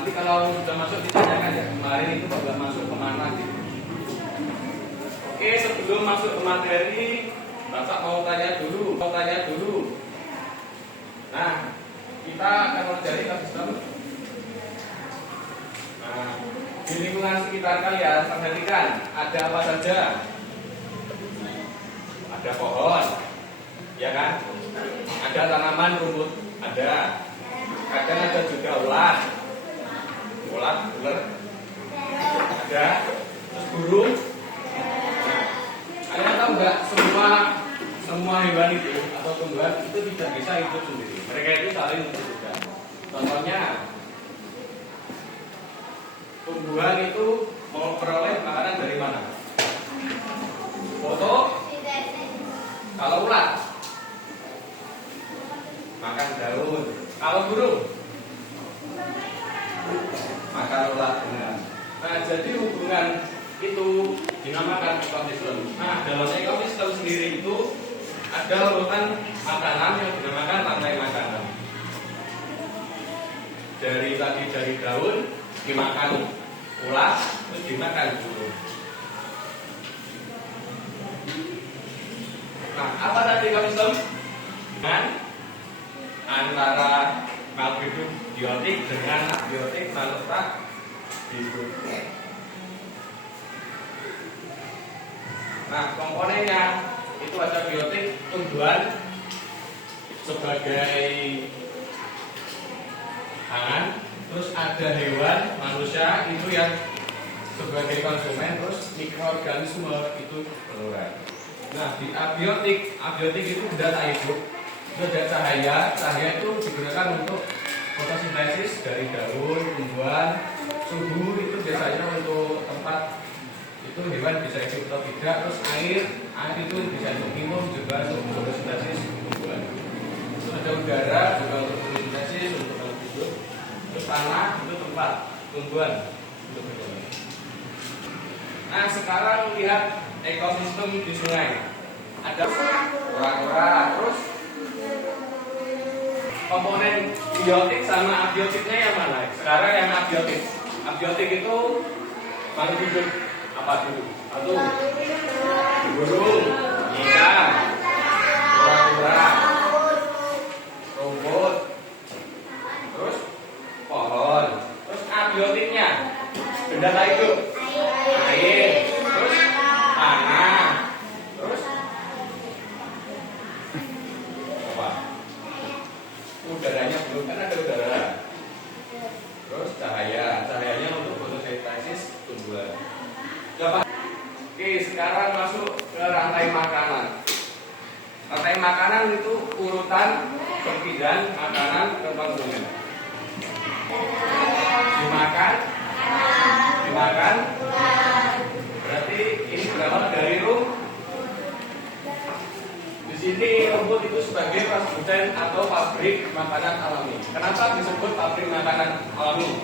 Nanti kalau sudah masuk ditanyakan ya, kemarin itu Bapak masuk kemana gitu. Oke, sebelum masuk ke materi, Bapak mau tanya dulu. Nah, kita akan mempelajari tentang sistem. Nah, di lingkungan sekitar kalian, perhatikan ada apa saja. Ada pohon, ya kan? Ada tanaman rumput, ada. Kadang ada juga ulat, ular, ada. Terus burung. Nah, kalian tahu nggak semua hewan itu atau tumbuhan itu tidak bisa hidup sendiri. Mereka itu saling membutuhkan. Contohnya, tumbuhan itu mau peroleh makanan dari mana? Foto. Kalau ulat makan daun. Kalau burung makan ulat. Nah, jadi hubungan itu dinamakan ekosistem. Nah, dalam ekosistem sendiri itu ada urutan makanan yang dinamakan rantai makanan. Dari daun dimakan ulat, terus dimakan burung. Nah, apa tadi ekosistem? Dengan antara makhluk hidup biotik dengan abiotik makhluk hidup. Nah, komponennya itu ada biotik tumbuhan sebagai pangan, terus ada hewan manusia itu yang sebagai konsumen, terus mikroorganisme itu penular. Nah, di abiotik itu benda tak hidup, itu ada cahaya itu digunakan untuk fotosintesis dari daun, tumbuhan. Suhu itu biasanya untuk tempat itu hewan bisa hidup atau tidak. Terus air itu bisa untuk minum juga untuk fotosintesis tumbuhan. Terus ada udara juga untuk fotosintesis untuk makhluk hidup. Terus tanah itu tempat tumbuhan untuk berkembang. Nah, sekarang lihat ekosistem di sungai. Ada kura-kura, terus komponen biotik sama abiotiknya yang mana? Sekarang yang abiotik. Abiotik itu makhluk hidup apa dulu? Satu, burung, ikan, kura-kura, rumput, terus pohon. Terus abiotiknya benda tak hidup, air, terus tanah, terus apa? Udaranya belum, kan ada udara. Terus cahayanya untuk fotosintesis tumbuhan. Oke, sekarang masuk ke rantai makanan. Rantai makanan itu urutan perpindahan makanan ke konsumen. Dimakan. Berarti ini berawal dari rumput. Di sini rumput itu sebagai produsen atau pabrik makanan alami. Kenapa disebut pabrik makanan alami?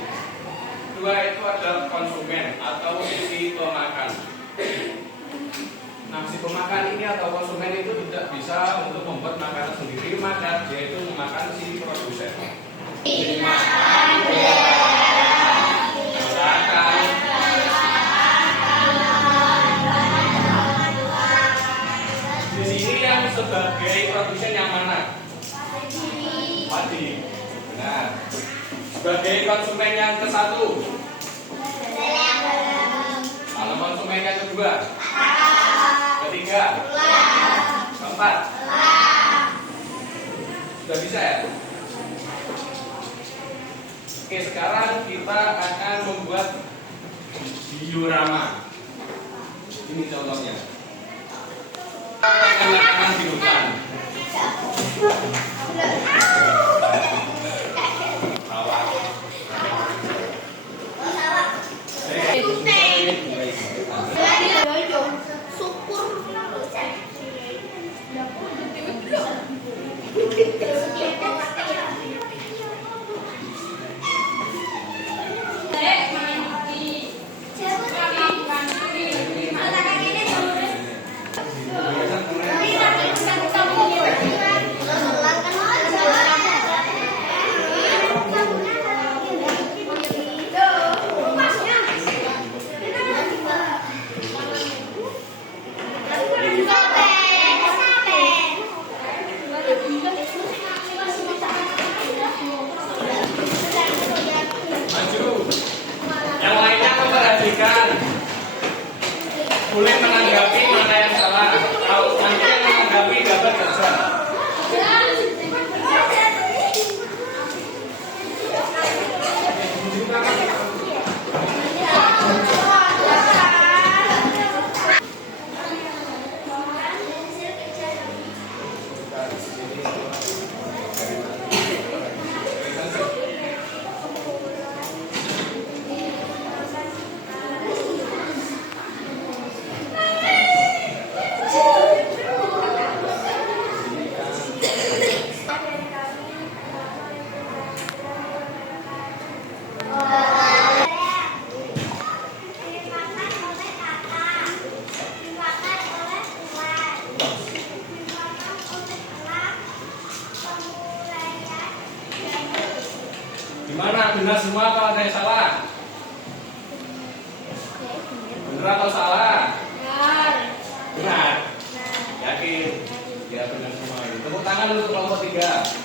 Kedua itu ada konsumen atau si pemakan. Nah, si pemakan ini atau konsumen itu tidak bisa untuk membuat makanan sendiri, maka dia itu memakan si produsen. Di sini yang sebagai produsen yang mana? Padi. Benar. Sebagai konsumen yang ke satu. Kalau konsumen yang kedua. Ketiga. Keempat. Sudah bisa ya? Oke, sekarang kita akan membuat diorama. Ini contohnya. Makanan di hutan. semua atau ada yang salah? Benar atau salah? Benar. Yakin? Ya benar semua. Tepuk tangan untuk kelompok 3.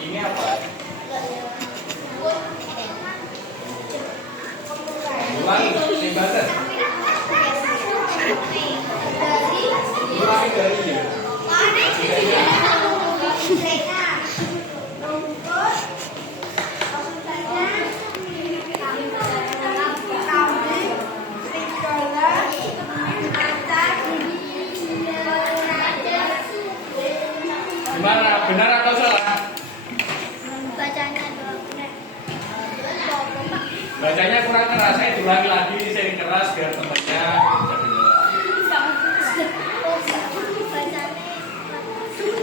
Ini apa? Ulangi, sing banget. Ulangi dari ya. Gimana? Benar atau salah? Bacanya kurang keras, saya ulangi lagi sering keras biar temannya bisa dengar.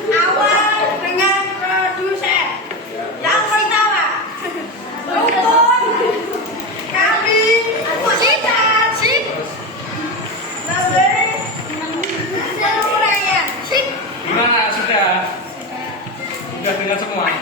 Awal dengan produser yang pertama rukun kami musikan sip lebih seluruhnya sip. Gimana? Sudah dengar semua?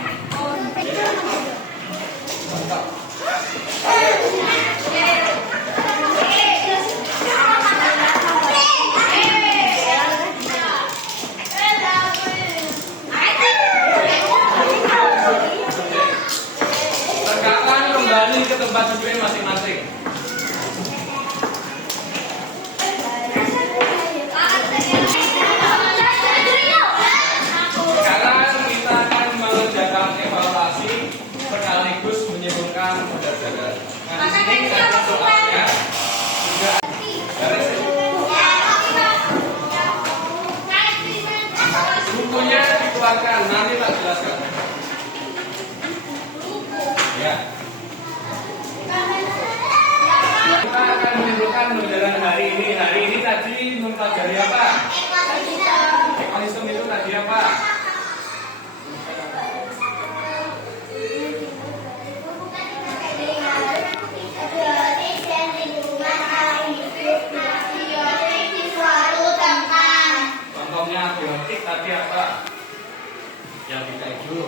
Sekarang kembali ke tempat duduknya masing-masing. Sekarang kita akan mengerjakan evaluasi sekaligus menyimpulkan pembelajaran. Nah, di sini ada soalnya juga beres. Bukunya dikeluarkan, nanti tak jelaskan. Ya. Kita akan menyimpulkan pembelajaran hari ini. Hari ini tadi mempelajari apa? Ekosistem itu tadi apa? Contohnya biotik tadi apa? Yang kita itu.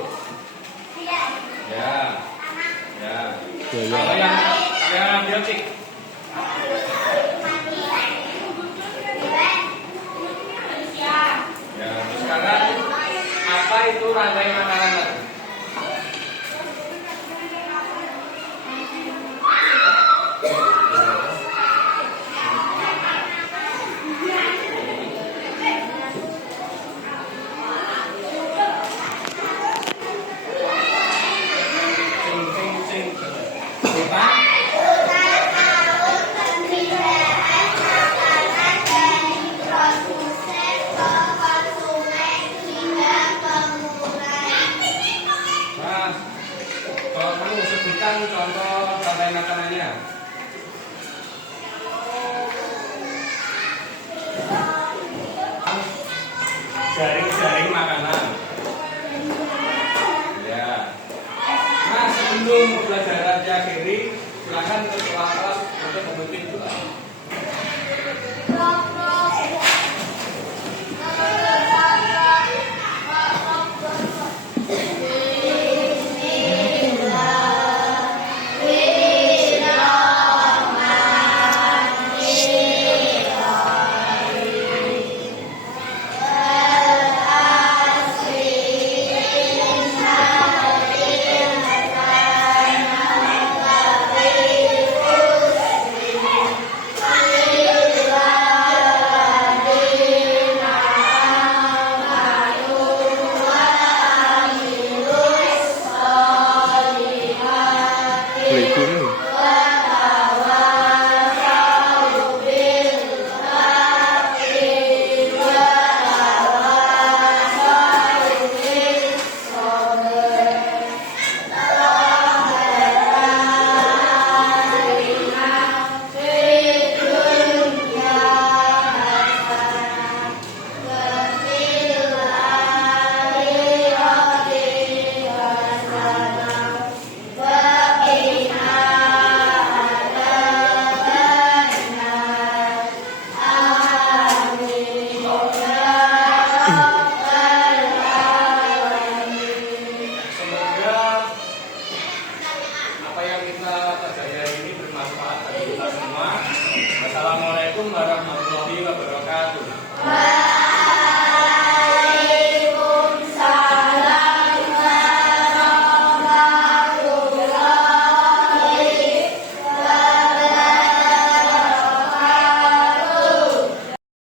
Ya. Kalau yang biotik. Ya, sekarang apa itu rantai makanan tadi? Contoh rantai makanannya. Jaring-jaring makanan. Ya. Nah, sebelum pelajaran diakhiri, silakan ke kelas untuk membentuk juga. warahmatullahi wabarakatuh.